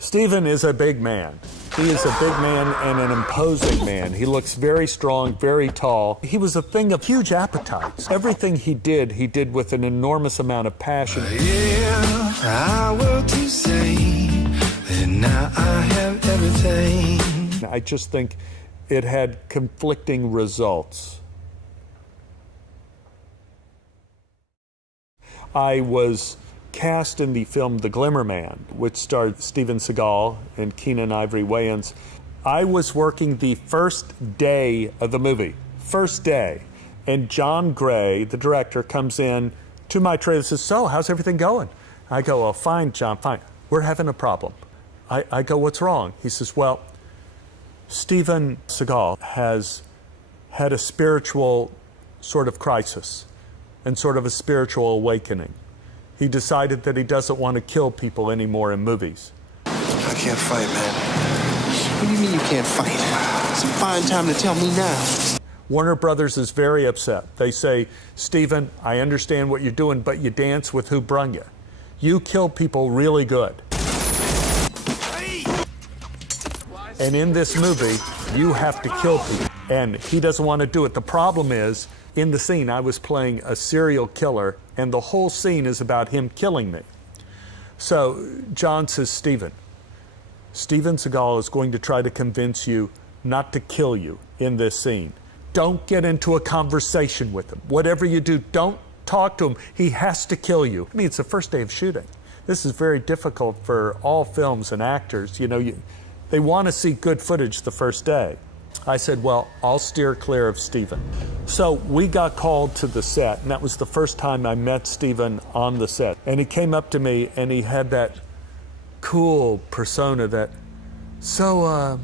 Steven is a big man. He is a big man and an imposing man. He looks very strong, very tall. He was a thing of huge appetites. Everything he did with an enormous amount of passion. If I were to say that now I have everything. I just think it had conflicting results. I was cast in the film The Glimmer Man, which starred Steven Seagal and Keenan Ivory Wayans. I was working the first day of the movie, first day, and John Gray, the director, comes in to my trailer and says, "So, how's everything going?" I go, "Oh, fine, John, fine. We're having a problem." I go, "What's wrong?" He says, "Well, Steven Seagal has had a spiritual sort of crisis and sort of a spiritual awakening. He decided that he doesn't want to kill people anymore in movies." I can't fight, man. What do you mean you can't fight? It's a fine time to tell me now. Warner Brothers is very upset. They say, "Steven, I understand what you're doing, but you dance with who brung you. You kill people really good. And in this movie, you have to kill people." And he doesn't want to do it. The problem is, in the scene, I was playing a serial killer, and the whole scene is about him killing me. So John says, Steven Seagal is going to try to convince you not to kill you in this scene. Don't get into a conversation with him. Whatever you do, don't talk to him. He has to kill you. I mean, it's the first day of shooting. This is very difficult for all films and actors. They want to see good footage the first day. I said, "Well, I'll steer clear of Steven." So we got called to the set, and that was the first time I met Steven on the set. And he came up to me, and he had that cool persona that, "So,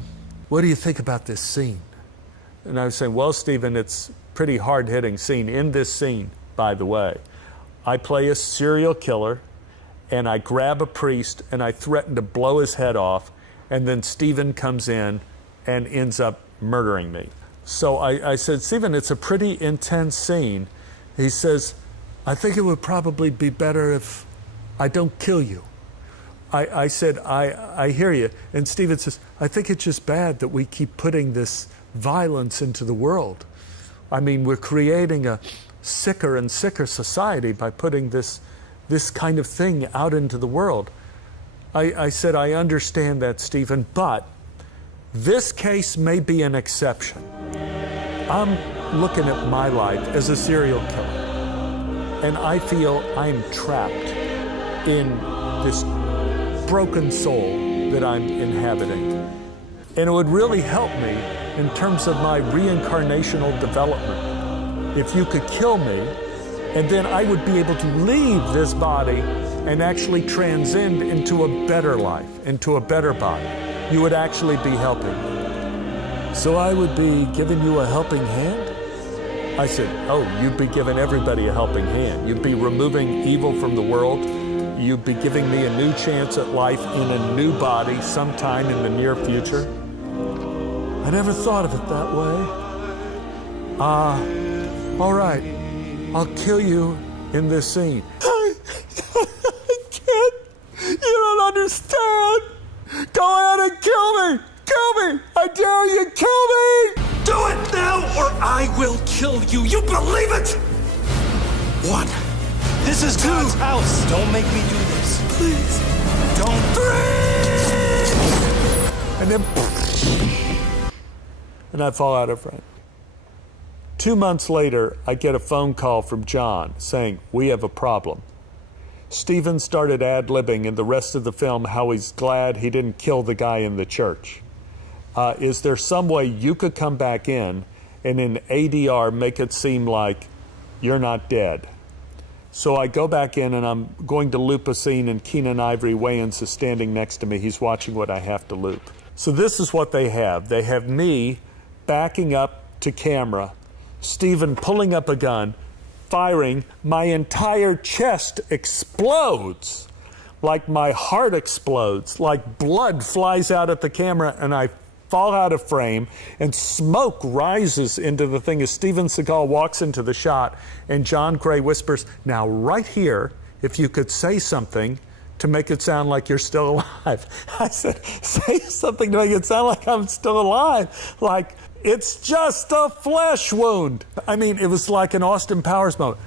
what do you think about this scene?" And I was saying, "Well, Steven, it's a pretty hard-hitting scene." In this scene, by the way, I play a serial killer, and I grab a priest, and I threaten to blow his head off, and then Steven comes in and ends up murdering me. So I said, "Steven, it's a pretty intense scene." He says, "I think it would probably be better if I don't kill you." I said, I hear you. And Steven says, "I think it's just bad that we keep putting this violence into the world. I mean, we're creating a sicker and sicker society by putting this kind of thing out into the world." I said, "I understand that, Steven, but this case may be an exception. I'm looking at my life as a serial killer, and I feel I'm trapped in this broken soul that I'm inhabiting. And it would really help me in terms of my reincarnational development if you could kill me, and then I would be able to leave this body and actually transcend into a better life, into a better body. You would actually be helping me." "So I would be giving you a helping hand?" I said, "Oh, you'd be giving everybody a helping hand. You'd be removing evil from the world. You'd be giving me a new chance at life in a new body sometime in the near future." "I never thought of it that way." All right, I'll kill you in this scene." I can't. You don't understand. "Go ahead and kill me! Kill me! I dare you, kill me!" Do it now or I will kill you. You believe it? 1. This is God's house. Don't make me do this. Please. Don't. 3. And then, and I fall out of frame. 2 months later, I get a phone call from John saying, "We have a problem." Steven started ad-libbing in the rest of the film how he's glad he didn't kill the guy in the church. Is there some way you could come back in and in ADR make it seem like you're not dead? So I go back in and I'm going to loop a scene, and Keenan Ivory Wayans is standing next to me. He's watching what I have to loop. So this is what they have. They have me backing up to camera, Steven pulling up a gun, firing. My entire chest explodes, like my heart explodes, like blood flies out at the camera, and I fall out of frame, and smoke rises into the thing as Steven Seagal walks into the shot, and John Gray whispers, "Now right here, if you could say something to to make it sound like you're still alive. I said, say something to make it sound like I'm still alive. Like, it's just a flesh wound. I mean, it was like an Austin Powers moment.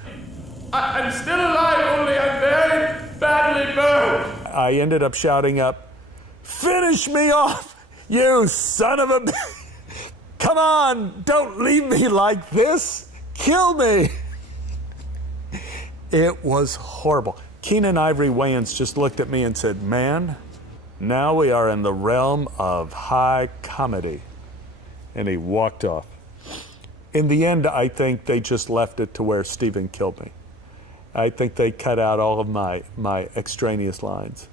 I'm still alive, only I'm very badly burned. I ended up shouting up, finish me off, you son of a... Come on, don't leave me like this. Kill me. It was horrible. Keenan Ivory Wayans just looked at me and said, man, now we are in the realm of high comedy. And he walked off. In the end, I think they just left it to where Steven killed me. I think they cut out all of my extraneous lines.